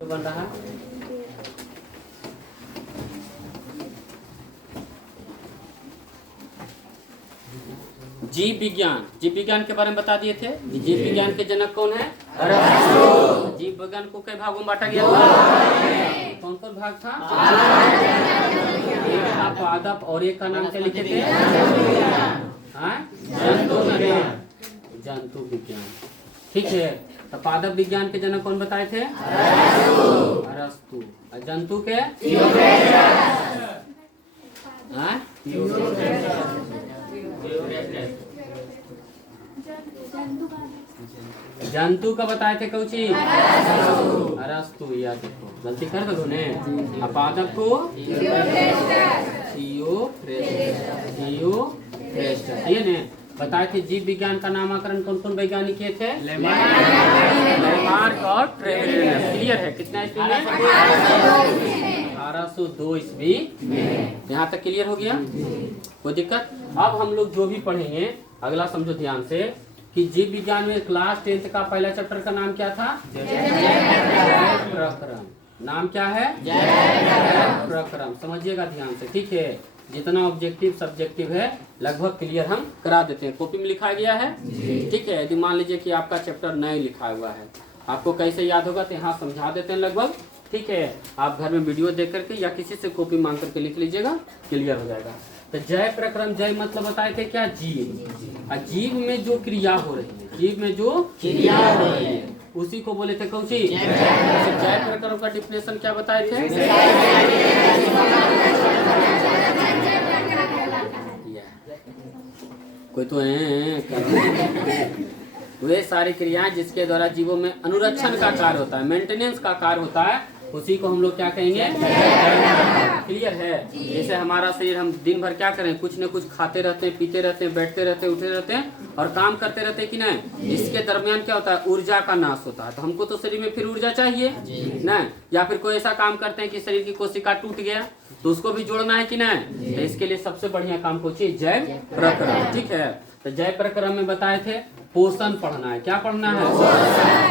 तो बन रहा जीव विज्ञान के बारे में बता दिए थे। जीव विज्ञान के जनक कौन है? अरस्तु। जीव विज्ञान को कई भागों में बांटा गया था? कौन कौन भाग था? एक था पादप और एक का नाम क्या लिखे थे? जंतु विज्ञान। ठीक है, तो पादप विज्ञान के जनक कौन बताए थे? अरस्तु। और जंतु के? जंतु का बताए थे कौची? अरस्तु। या देखो गलती कर दो ने। पादप को ये ने बताए थे। जीव विज्ञान का नामकरण कौन कौन वैज्ञानिक किए थे? लेमार्क और ट्रेवेलियस। क्लियर है? कितना ईस्वी में? 1802 ईस्वी। यहाँ तक क्लियर हो गया? कोई दिक्कत? अब हम लोग जो भी पढ़ेंगे अगला समझो ध्यान से कि जीव विज्ञान में क्लास 10th का पहला चैप्टर का नाम क्या था? जैव प्रक्रम। नाम क्या है? जैव प्रक्रम। समझिएगा ध्यान से, ठीक है? जितना ऑब्जेक्टिव सब्जेक्टिव है लगभग क्लियर हम करा देते हैं। कॉपी में लिखा गया है, ठीक है? यदि मान लीजिए कि आपका चैप्टर नहीं लिखा हुआ है, आपको कैसे याद होगा? तो यहाँ समझा देते हैं लगभग, ठीक है? आप घर में वीडियो देख करके या किसी से कॉपी मांग करके लिख लीजिएगा, क्लियर हो जाएगा। तो जय प्रक्रम, जय मतलब बताए थे क्या? जीव। और जीव में जो क्रिया हो रही है, जीव में जो क्रिया हो रही है उसी को बोले थे कौची? जय प्रक्रम का डिफिनेशन क्या बताए थे? कोई तो वे सारी क्रियाएं जिसके द्वारा जीवों में अनुरक्षण का कार्य होता है, मेंटेनेंस का कार्य होता है, उसी को हम लोग क्या कहेंगे? क्लियर है? जैसे हमारा शरीर, हम दिन भर क्या करें? कुछ न कुछ खाते रहते हैं, पीते रहते हैं, बैठते रहते हैं, उठे रहते हैं और काम करते रहते हैं कि नहीं? इसके दरमियान क्या होता है? ऊर्जा का नाश होता है। तो हमको तो शरीर में फिर ऊर्जा चाहिए ना? या फिर कोई ऐसा काम करते हैं कि शरीर की कोशिका टूट गया तो उसको भी जोड़ना है कि नहीं? तो इसके लिए सबसे बढ़िया काम को चाहिए जैव प्रक्रम, ठीक है? तो जैव प्रक्रम में बताए थे पोषण पढ़ना है। क्या पढ़ना है?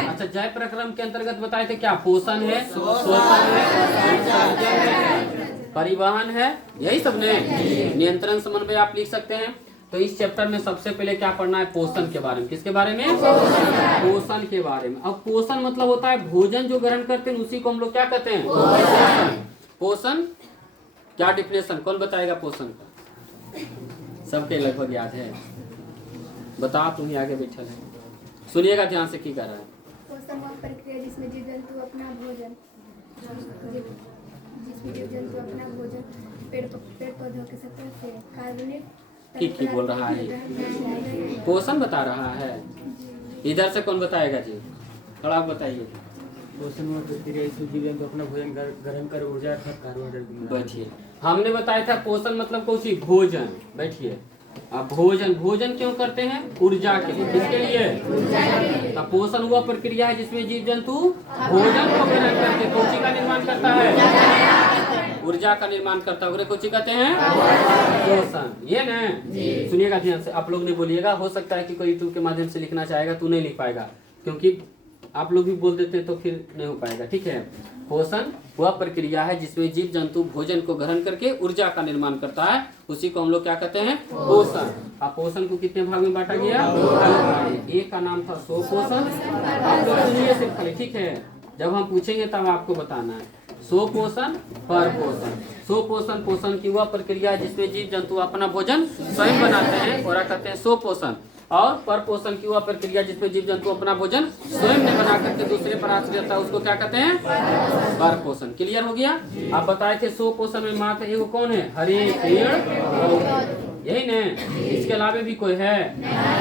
अच्छा, जैव प्रक्रम के अंतर्गत बताए थे क्या? पोषण है, शोषण है, परिवहन है, यही सब ने। नियंत्रण समन्वय आप लिख सकते हैं। तो इस चैप्टर में सबसे पहले क्या पढ़ना है? पोषण के बारे में। किसके बारे में? पोषण के बारे में। अब पोषण मतलब होता है भोजन जो ग्रहण करते हैं उसी को हम लोग क्या कहते हैं? पोषण। क्या डिफिनेशन कौन बताएगा पोषण का? सबके लगभग याद है। बताओ, तुम ही आगे बैठे है, सुनिएगा ध्यान से। की कर रहा है? पोषण वह प्रक्रिया जिसमें जीव जंतु अपना भोजन पेड़ पौधों के सतह से कार्बनिक की बोल रहा है? पोषण बता रहा है। इधर से कौन बताएगा जी? थोड़ा बताइए। पोषण प्रक्रिया जीव जंतु अपना भोजन ग्रहण कर ऊर्जा कार्बन। बैठिए। हमने बताया था पोषण मतलब कौन सी? भोजन। बैठिए। अब भोजन क्यों करते हैं? ऊर्जा के लिए। किसके लिए? तो पोषण हुआ प्रक्रिया है जिसमें जीव जंतु भोजन को ग्रहण करके कौची का निर्माण करता है? ऊर्जा का निर्माण करता है। कौची कहते हैं? पोषण। ये ना, सुनिएगा ध्यान से, आप लोग ने बोलिएगा। हो सकता है कि कोई यूट्यूब के माध्यम से लिखना चाहेगा तो नहीं लिख पाएगा, क्योंकि आप लोग भी बोल देते तो फिर नहीं हो पाएगा, ठीक है? पोषण वह प्रक्रिया है जिसमें जीव जंतु भोजन को ग्रहण करके ऊर्जा का निर्माण करता है, उसी को हम लोग क्या कहते हैं? पोषण। अब पोषण को कितने भाग में बांटा गया? एक का नाम था स्वपोषण। आप लोग सुनिए सिर्फ खाली, ठीक है? जब हम पूछेंगे तब आपको बताना है। स्वपोषण, परपोषण। स्वपोषण पोषण की वह प्रक्रिया है जिसमें जीव जंतु अपना भोजन स्वयं बनाते हैं और कहते हैं स्वपोषण। और परपोषण की वह प्रक्रिया जिसमें जीव जंतु अपना भोजन स्वयं ने बना करके दूसरे पर आश्रित रहता है, उसको क्या कहते हैं? परपोषण। क्लियर हो गया? आप बताए थे स्वपोषण में मात्र एगो कौन है? हरे पेड़, यही न? इसके अलावा भी कोई है?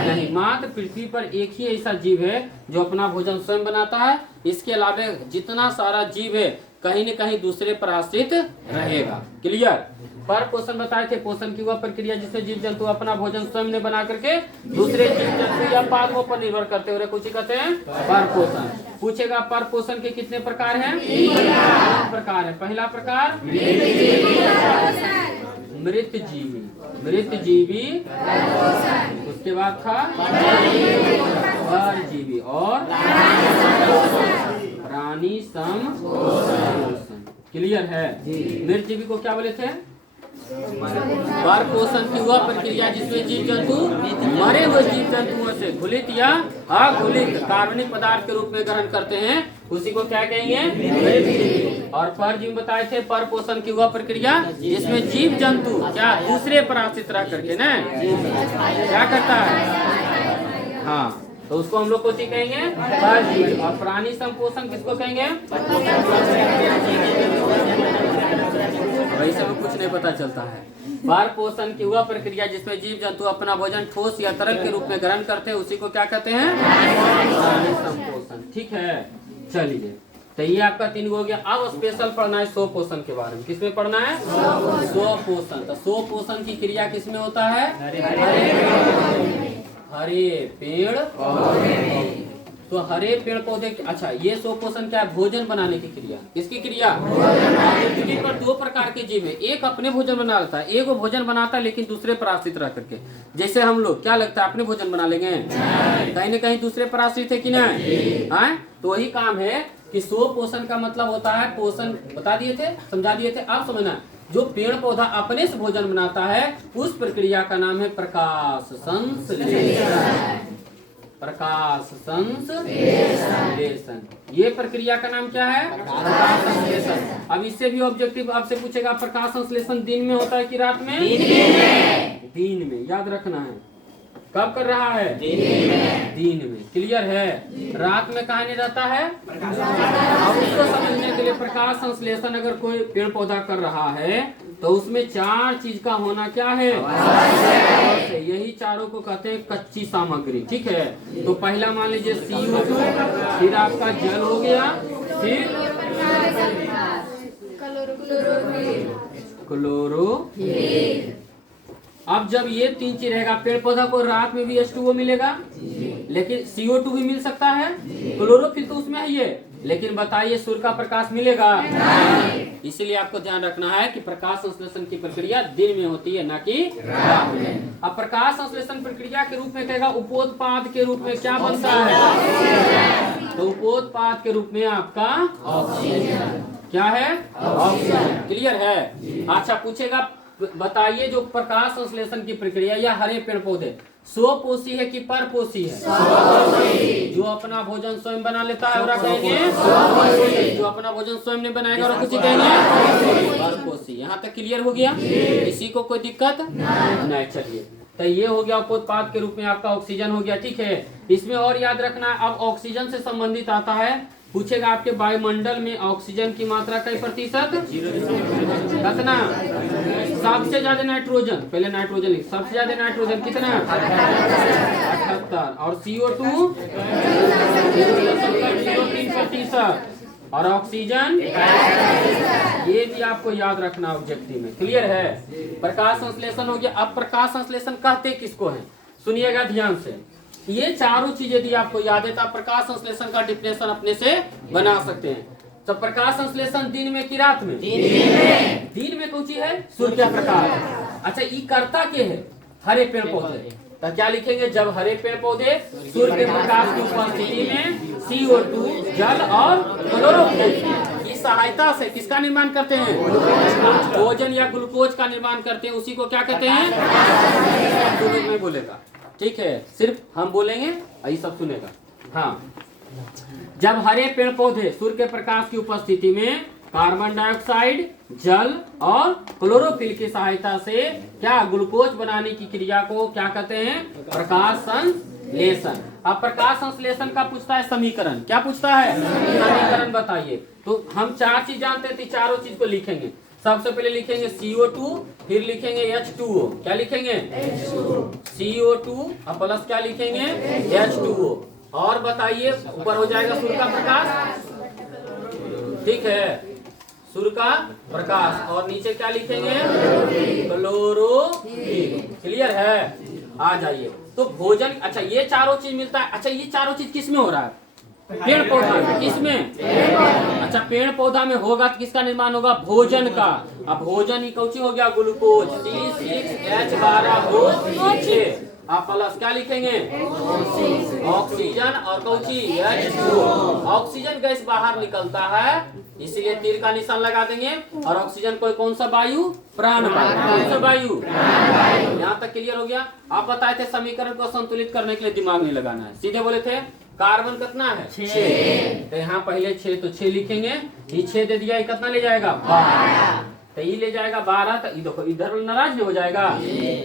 नहीं। मात्र पृथ्वी पर एक ही ऐसा जीव है जो अपना भोजन स्वयं बनाता है। इसके अलावा जितना सारा जीव है कहीं न कहीं दूसरे पर आश्रित रहेगा। क्लियर? पर पोषण बताए थे पोषण की वह प्रक्रिया जिसमें जीव जंतु अपना भोजन स्वयं ने बना करके दूसरे जीव जंतु या पादपों पर निर्भर करते हुए कुछ कहते हैं? पर पोषण। पूछेगा पर पोषण के कितने प्रकार हैं? 3 प्रकार है। पहला प्रकार मृत जीवी, उसके बाद था परजीवी और प्राणी प्राणी सम पोषण। क्लियर है? निर्जीवी को क्या बोले थे? पर पोषण की वह प्रक्रिया जिसमें जीव जंतु मरे हुए जीव जंतुओं से घुलित या अघुलित कार्बनिक पदार्थ के रूप में ग्रहण करते हैं, उसी को क्या कहेंगे? और परजीवी बताए थे पर पोषण की वह प्रक्रिया जिसमें जीव जंतु क्या दूसरे पर आश्रित रह करके ना क्या करता है, हाँ, तो उसको हम लोग को कहेंगे परजीवी। और प्राणी संपोषण किसको कहेंगे? वैसे में कुछ नहीं पता चलता है। पर पोषण की वह प्रक्रिया जिसमें जीव जंतु अपना भोजन ठोस या तरल के रूप में ग्रहण करते हैं, उसी को क्या कहते हैं? प्राणी संपोषण। ठीक है, चलिए, तो ये आपका 3 हो गया। अब स्पेशल पढ़ना है स्वपोषण के बारे में। किसमें पढ़ना है? स्वपोषण। तो स्वपोषण की क्रिया किसमें होता है? हरे पेड़ पौधे। तो हरे पेड़ पौधे, अच्छा, ये स्वपोषण क्या है? भोजन बनाने की क्रिया। किसकी क्रिया? पृथ्वी पर 2 प्रकार के जीव है, एक अपने भोजन बना लेता है, एक वो भोजन बनाता है लेकिन दूसरे पर आश्रित रह करके। जैसे हम लोग, क्या लगता है अपने भोजन बना लेंगे? कहीं न कहीं दूसरे पर आश्रित है कि नहीं? हाँ, तो वही काम है कि स्वपोषण का मतलब होता है पोषण। बता दिए थे, समझा दिए थे, आप समझना। जो पेड़ पौधा अपने से भोजन बनाता है उस प्रक्रिया का नाम है प्रकाश संश्लेषण। प्रकाश संश्लेषण, ये प्रक्रिया का नाम क्या है? प्रकाश संश्लेषण। अब इससे भी ऑब्जेक्टिव आपसे पूछेगा, प्रकाश संश्लेषण दिन में होता है कि रात में? दिन में। याद रखना है, कब कर रहा है? दिन में। क्लियर है? रात में कहाँ नहीं रहता है? अब उसको समझने के लिए प्रकाश संश्लेषण अगर कोई पेड़ पौधा कर रहा है तो उसमें 4 चीज का होना क्या है? यही चारों को कहते हैं कच्ची सामग्री। ठीक है, तो पहला मान लीजिए CO2, फिर आपका जल हो गया, फिर क्लोरोफिल। अब जब ये 3 चीज रहेगा, पेड़ पौधा को रात में भी H2O मिलेगा, लेकिन CO2 भी मिल सकता है, क्लोरोफिल तो उसमें है ये, लेकिन बताइए सूर्य का प्रकाश मिलेगा? इसीलिए आपको ध्यान रखना है कि प्रकाश संश्लेषण की प्रक्रिया दिन में होती है, ना कि रात में। अब प्रकाश संश्लेषण प्रक्रिया के रूप में कहेगा उपोत्पाद के रूप में क्या बनता है? तो उपोत्पाद के रूप में आपका ऑक्सीजन। क्या है? ऑक्सीजन। क्लियर है? अच्छा, पूछेगा बताइए जो प्रकाश संश्लेषण की प्रक्रिया या हरे पेड़ पौधे स्वपोषी है कि परपोषी है? जो अपना भोजन स्वयं बना लेता है और कहेंगे, जो अपना भोजन स्वयं नहीं बनाएगा और किसी कहेंगे परपोषी। यहाँ तक क्लियर हो गया? इसी को कोई दिक्कत नहीं? चलिए, तो ये हो गया उपोत्पाद के रूप में आपका ऑक्सीजन हो गया। ठीक है, इसमें और याद रखना, अब ऑक्सीजन से संबंधित आता है, पूछेगा आपके वायुमंडल में ऑक्सीजन की मात्रा कई प्रतिशत? कितना? सबसे ज्यादा नाइट्रोजन, पहले नाइट्रोजन लिख, सबसे ज्यादा नाइट्रोजन कितना? 78। और CO2 0.03%। और ऑक्सीजन, ये भी आपको याद रखना ऑब्जेक्टिव में। क्लियर है? प्रकाश संश्लेषण हो गया। अब प्रकाश संश्लेषण कहते किसको है? सुनिएगा ध्यान से। ये चारों चीज यदि आपको याद है तो आप प्रकाश संश्लेषण का डिफिनेशन अपने से बना सकते हैं। तो प्रकाश संश्लेषण दिन में कि रात में? दिन में कौन सी है? सूर्य का प्रकाश। अच्छा, ये करता के है? हरे पेड़ पौधे। तो क्या लिखेंगे? जब हरे पेड़ पौधे सूर्य के प्रकाश की उपस्थिति में CO2, जल और क्लोरोफिल की सहायता से किसका निर्माण करते हैं? भोजन या ग्लूकोज का निर्माण करते हैं, उसी को क्या कहते हैं? में बोलेगा। ठीक है, सिर्फ हम बोलेंगे, यही सब सुनेगा। हाँ, जब हरे पेड़ पौधे सूर्य के प्रकाश की उपस्थिति में कार्बन डाइऑक्साइड, जल और क्लोरोफिल की सहायता से क्या ग्लूकोज बनाने की क्रिया को क्या कहते हैं? प्रकाश संश्लेषण। अब प्रकाश संश्लेषण का पूछता है समीकरण। क्या पूछता है? समीकरण बताइए। तो हम 4 चीज जानते हैं, चारों चीज को लिखेंगे। सबसे पहले लिखेंगे CO2, फिर लिखेंगे H2O। क्या लिखेंगे? CO2 और प्लस क्या लिखेंगे? H2O। और बताइए, ऊपर हो जाएगा सूर्य का प्रकाश। ठीक है, सूर्य का प्रकाश। और नीचे क्या लिखेंगे? क्लोरोफिल। क्लियर है? आ जाइए। तो भोजन, अच्छा, ये चारों चीज मिलता है। अच्छा, ये चारों चीज किस में हो रहा है? पेड़ पौधा। किसमें? अच्छा, पेड़ पौधा में होगा तो किसका निर्माण होगा? भोजन का। अब भोजन ही कौची हो गया? ग्लूकोज। C6H12O6। आप प्लस क्या लिखेंगे? ऑक्सीजन और कौची H2O। ऑक्सीजन गैस बाहर निकलता है, इसीलिए तीर का निशान लगा देंगे। और ऑक्सीजन कोई कौन सा वायु? प्राण वायु। कौन सा वायु? यहाँ तक क्लियर हो गया। आप बताए थे समीकरण को संतुलित करने के लिए दिमाग नहीं लगाना है, सीधे बोले थे कार्बन कितना है? 6। तो यहाँ पहले 6 तो 6 लिखेंगे, ये 6 दे दिया, ये कितना ले जाएगा? 12। तो ये ले जाएगा 12, तो देखो इधर नाराज नहीं हो जाएगा।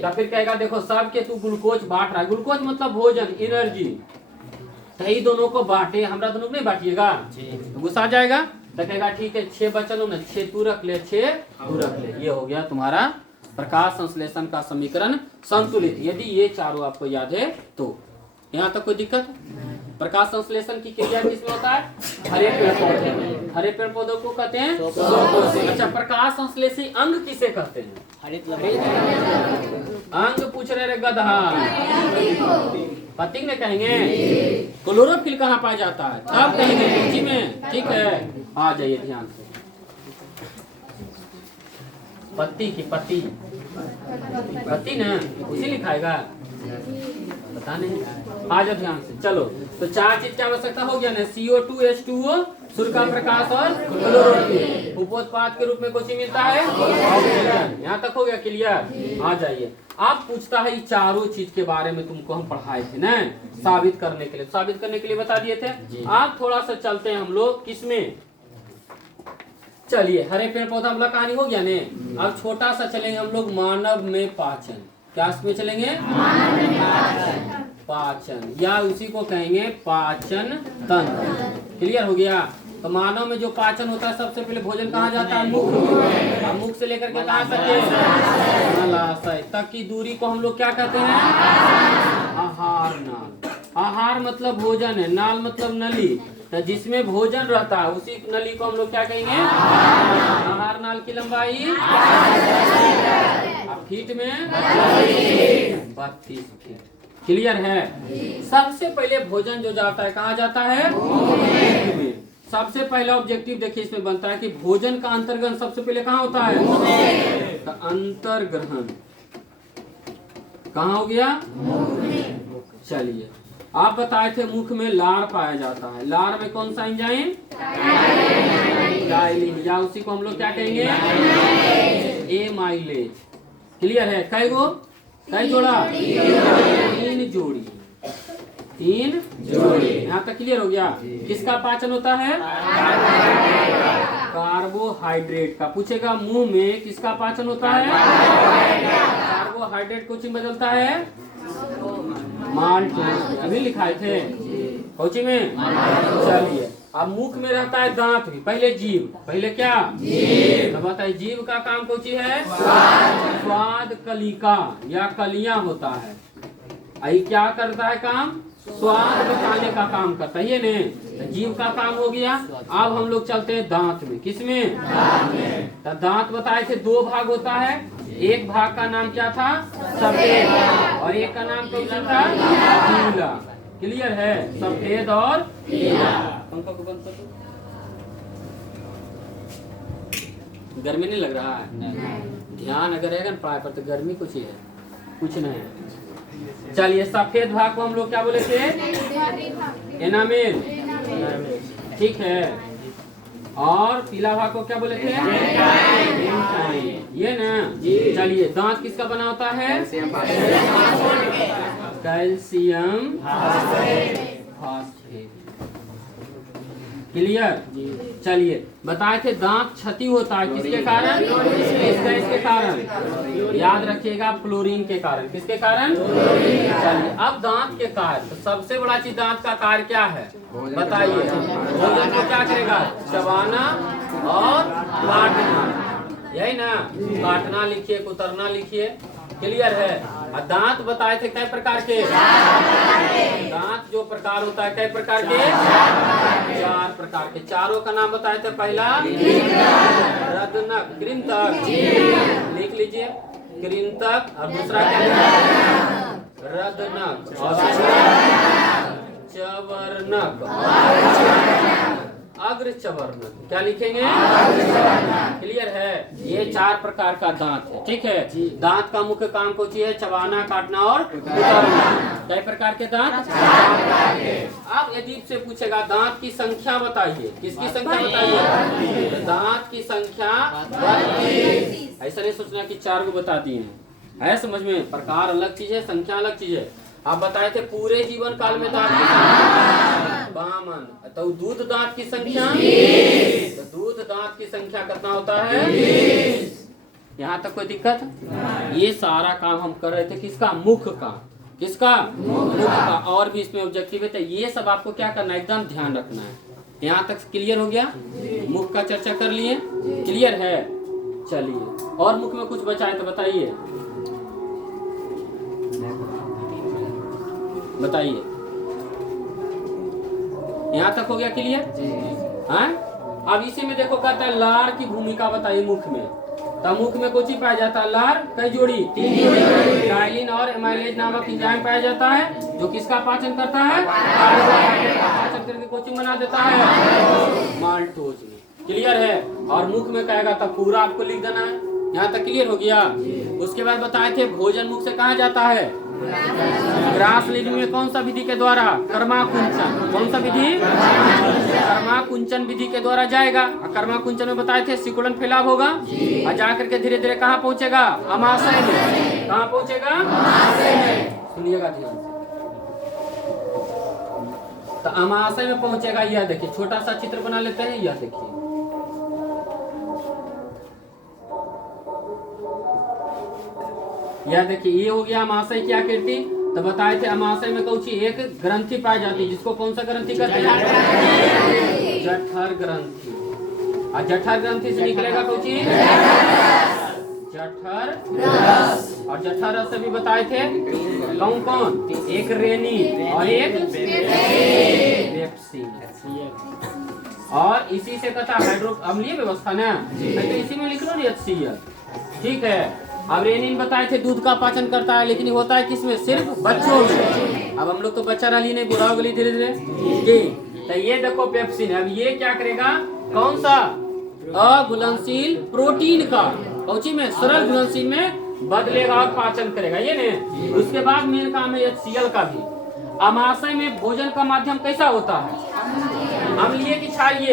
तो फिर कहेगा देखो सब के तू ग्लूकोज बांट रहा है, ग्लूकोज मतलब भोजन एनर्जी, तो ये दोनों को बांटे, हमरा दोनों को नहीं बांटिएगा तो गुस्सा आ जाएगा। तो कहेगा ठीक है 6 बचल ना, 6 तू रख ले, 6 तू रख ले। ये हो गया तुम्हारा प्रकाश संश्लेषण का समीकरण संतुलित, यदि ये चारों आपको याद है तो। यहाँ तक कोई दिक्कत? प्रकाश संश्लेषण की क्रिया किसमें होता है? हरे पेड़ पौधे में। हरे पेड़ पौधों को कहते हैं शोकों। अच्छा, प्रकाश संश्लेषी अंग किसे कहते हैं? अंग पूछ रहे गधा, पतिंग ने कहेंगे। क्लोरोफिल कहाँ पाया जाता है? तब कहेंगे सूची में, ठीक है। आ जाइए ध्यान से, पत्ती की पत्ती, पत्ती ना उसी लिखाएगा, पता नहीं। आ जाओ ध्यान से, चलो। तो 4 चीज की आवश्यकता हो गया ना, CO2 H2O, सूर्य का प्रकाश और क्लोरोफिल। उपोत्पाद के रूप में कुछ मिलता है ऑक्सीजन। यहाँ तक हो गया क्लियर? आ जाइए। आप पूछता है ये चारों चीज के बारे में तुमको हम पढ़ाए थे ना, साबित करने के लिए, साबित करने के लिए बता दिए थे। आप थोड़ा सा चलते हैं हम लोग किसमें, चलिए हरे पेड़ पौधा वाला कहानी हो गया ने। अब छोटा सा चलेंगे हम लोग मानव में पाचन। क्या इसमें चलेंगे? पाचन, या उसी को कहेंगे पाचन तंत्र। क्लियर हो गया? तो मानव में जो पाचन होता है, सबसे पहले भोजन कहाँ जाता है? मुख में। मुख से लेकर के कहाँ तक? नलाशय तक की दूरी को हम लोग क्या कहते हैं? आहार नाल। आहार मतलब भोजन है, नाल मतलब नली, तो जिसमें भोजन रहता है उसी नली को हम लोग क्या कहेंगे? आहार नाल की लंबाई फीट में 32 फीट। क्लियर है? सबसे पहले भोजन जो जाता है कहाँ जाता है? मुख में। सबसे पहला ऑब्जेक्टिव देखिए इसमें बनता है कि भोजन का अंतर्ग्रहण सबसे पहले कहाँ होता है? तो अंतर्ग्रहण कहाँ हो गया? चलिए, आप बताए थे मुख में लार पाया जाता है। लार में कौन सा एंजाइम? डायलिन, या उसी को हम लोग क्या कहेंगे? एमाइलेज। क्लियर है? कई गो, कई जोड़ा? 3 जोड़ी, 3 जोड़ी। यहाँ तक क्लियर हो गया? किसका पाचन होता है? कार्बोहाइड्रेट का। पूछेगा मुंह में किसका पाचन होता है? कार्बोहाइड्रेट कोचिंग बदलता है माल्टोज, अभी लिखाए थे कोचिंग में। चलिए, अब मुख में रहता है दांत भी, पहले जीव, पहले क्या? जीव। तो बताइए जीव का काम कोची है? स्वाद कलिका या कलियां होता है। आई क्या करता है काम? स्वाद बताने का काम करता है, ये ने तो जीव का काम हो गया। अब हम लोग चलते हैं दांत में। किसमें? तो दांत बताए थे 2 भाग होता है। एक भाग का नाम क्या था? सफेद, और एक का नाम कौन सा था? पीला। क्लियर है? सफेद और पीला। पंखा को बंद कर दो, गर्मी नहीं लग रहा है? ध्यान अगर रहेगा ना पढ़ाई पर तो गर्मी कुछ ही है, कुछ नहीं। चलिए, सफेद भाग को हम लोग क्या बोले थे? एनामेल, ठीक है। और पीला भाग को क्या बोले थे? ये ना। चलिए, दांत किसका बना होता है? Calcium phosphate. क्लियर? चलिए, बताए थे दांत क्षति होता है किसके कारण? इसके कारण, याद रखिएगा, फ्लोरीन के कारण। किसके कारण? चलिए, अब दांत के कार्य, तो सबसे बड़ा चीज दांत का कार्य क्या है बताइए? भोजन को क्या करेगा? चबाना और काटना, यही ना? काटना लिखिए, कुतरना लिखिए। क्लियर है? और दांत बताए थे कई प्रकार के? दांत जो प्रकार होता है, कई प्रकार के? 4 प्रकार के। चारों का नाम बताए थे। पहला रदनक, कृंतक, लिख लीजिए कृंतक, और दूसरा क्या? रदनक, और चवर्णक। अग्रचवर्ण। क्या लिखेंगे? क्लियर है? ये 4 प्रकार का दांत है। ठीक है, दांत का मुख्य काम कौन सी है? चबाना, काटना और उतारना। कई प्रकार के दांत? अब यदि से पूछेगा दांत की संख्या बताइए, किसकी संख्या बताइए? तो दांत की संख्या 32। ऐसा नहीं सोचना कि 4 को बता दिए है समझ में? प्रकार अलग चीज है, संख्या अलग चीज है। आप बताए थे पूरे जीवन काल में दांत की संख्या 52। तो दूध दांत की संख्या, तो दूध दांत की संख्या कितना होता है? यहाँ तक कोई दिक्कत? ये सारा काम हम कर रहे थे किसका? मुख का। किसका? मुख का। और भी इसमें ऑब्जेक्टिव है, तो ये सब आपको क्या करना है? एकदम ध्यान रखना है। यहाँ तक क्लियर हो गया? मुख का चर्चा कर लिए, क्लियर है? चलिए, और मुख में कुछ बचा है तो बताइए, बताइए। यहाँ तक हो गया क्लियर? हाँ, अब इसी में देखो कहता है लार की भूमिका बताइए मुख में। तो मुख में कुछ ही पाया जाता है? लार कई जोड़ी? 3 जोड़ी। डायलिन और एमाइलेज नामक एंजाइम पाया जाता है जो किसका पाचन करता है? पाचन करके कोचिंग बना देता है माल्टोज में। क्लियर है? और मुख में कहेगा तब पूरा आपको लिख देना है। यहाँ तक क्लियर हो गया? उसके बाद बताए थे भोजन मुख से कहा जाता है? ग्रास लिविंग में कौन सा विधि के द्वारा? कर्माकुंचन। कौन सा विधि? कर्माकुंचन विधि के द्वारा जाएगा। कर्माकुंचन में बताए थे सिकुड़न फैलाव होगा और जाकर के धीरे धीरे कहाँ पहुँचेगा? अमाशय में। कहाँ पहुँचेगा? सुनिएगा ध्यान से। तो अमाशय में पहुँचेगा। यह देखिए, छोटा सा चित्र बना लेते हैं। यह देखिए, यह देखिए, ये हो गया अमाशय की आकृति। तो बताए थे अमाशय में कौन सी एक ग्रंथि पाई जाती है जिसको कौन सा ग्रंथि कहते हैं? जठर ग्रंथि। और जठर ग्रंथि से निकलेगा कौन सी? जठर रस। और जठर रस से भी बताए थे कौन कौन? एक रेनिन और एक पेप्सिन। और इसी से कहता हाइड्रो अम्लीय व्यवस्था ना, तो इसी में लिख लो ना HCl। ठीक है, अब रेनिन बताए थे दूध का पाचन करता है, लेकिन होता है किसमें? सिर्फ बच्चों में। अब हम लोग तो बच्चा रही नहीं, बुढ़ा हो गई धीरे धीरे जी। तो ये देखो पेप्सिन। अब ये क्या करेगा? कौन सा? अघुलनशील प्रोटीन का कौची में? सरल घुलनशील में बदलेगा और पाचन करेगा। ये ने उसके बाद मेन काम है HCl का भी। अमाशय में भोजन का माध्यम कैसा होता है? अम्लीय की क्षारीय?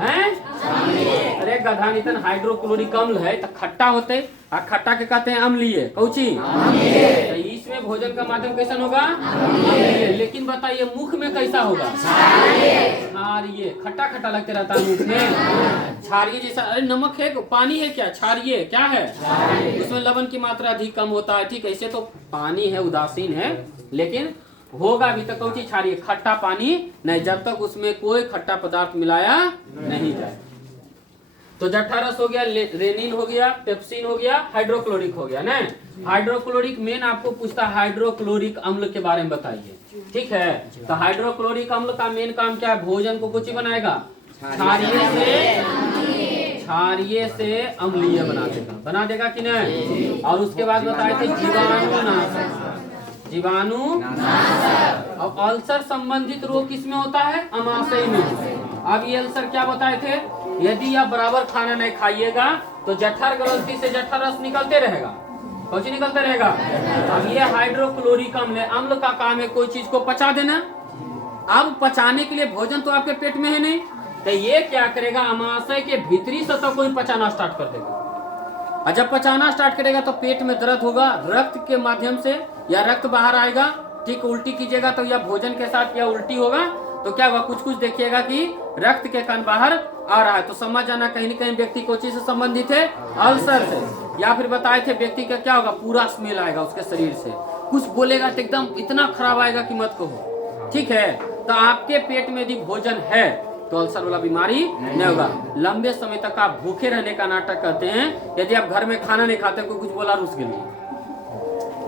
हैं? अरे गधा नितन हाइड्रोक्लोरिक अम्ल है तो खट्टा होते, और खट्टा के कहते हैं अम्लीय। कौची? तो इसमें भोजन का माध्यम कैसा होगा? अम्लीय। लेकिन बताइए मुख में कैसा होगा? क्षारीय। खट्टा खट्टा लगते रहता है मुख में, क्षारीय जैसा। अरे नमक है, पानी है क्या? क्षारीय क्या है? उसमें लवण की मात्रा अधिक कम होता है। ठीक है, ऐसे तो पानी है, उदासीन है, लेकिन होगा अभी तक कौन सी? क्षारीय। खट्टा पानी नहीं, जब तक उसमें कोई खट्टा पदार्थ मिलाया नहीं जाए। तो जठरस हो गया, रेनिन हो गया, पेप्सिन हो गया, हाइड्रोक्लोरिक हो गया ना। हाइड्रोक्लोरिक मेन आपको पूछता है हाइड्रोक्लोरिक अम्ल के बारे में बताइए। ठीक है, तो हाइड्रोक्लोरिक अम्ल का मेन काम क्या है? भोजन को कुछ बनाएगा? क्षारीय से अम्लीय बना देगा कि नहीं? और उसके बाद बताए थे जीवाणुनाशक। अब अल्सर संबंधित रोग किसमें होता है? अमाशय में। अब ये अल्सर क्या बताए थे? यदि आप बराबर खाना नहीं खाइएगा तो जठर ग्रंथि से जठर रस निकलते रहेगा। कौन सी निकलते रहेगा? अब ये हाइड्रोक्लोरिक अम्ल है। अम्ल का काम है कोई चीज को पचा देना। अब पचाने के लिए भोजन तो आपके पेट में है नहीं, तो ये क्या करेगा? अमाशय के भीतरी सतह को ही पचाना स्टार्ट कर देगा। और जब पचाना स्टार्ट करेगा तो पेट में दर्द होगा, रक्त के माध्यम से या रक्त बाहर आएगा। ठीक, उल्टी कीजिएगा तो या भोजन के साथ या उल्टी होगा तो क्या होगा? कुछ देखिएगा कि रक्त के कण बाहर आ रहा है, तो समझ जाना कहीं न कहीं व्यक्ति को चीज से संबंधित है, अल्सर से। या फिर बताए थे व्यक्ति का क्या होगा? पूरा स्मेल आएगा उसके शरीर से, कुछ बोलेगा तो एकदम इतना खराब आएगा कि मत कहो। ठीक है, तो आपके पेट में यदि भोजन है तो अल्सर वाला बीमारी नहीं होगा। लंबे समय तक आप भूखे रहने का नाटक करते हैं। यदि आप घर में खाना नहीं खाते, कोई कुछ बोला रूस के लिए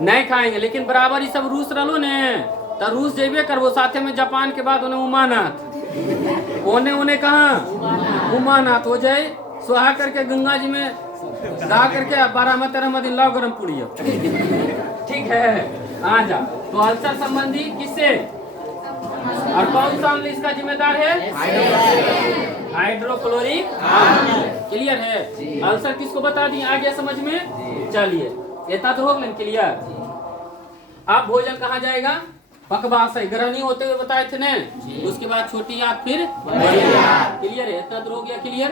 नहीं खाएंगे, लेकिन बराबर ही सब रूस रहो ने तो रूस जेबे करबो। साथे में जापान के बाद उन्हें उमानाथ, उन्हें कहा उमानाथ हो जाए, सुहा करके गंगा जी में गा करके 12 में 13 दिन लाओ गरम पूड़ी। ठीक है, आ जा। तो अल्सर संबंधी किससे? और कौन सा अम्ल इसका जिम्मेदार है? हाइड्रोक्लोरिक अम्ल। क्लियर है? आंसर किसको बता दिए? आ गया समझ में? चलिए इतना तो हो गया क्लियर। अब भोजन कहाँ जाएगा? पकवाशय, ग्रहणी होते हुए बताए थे ना। उसके बाद छोटी आंत, फिर बड़ी आंत। क्लियर है? इतना तो हो गया क्लियर।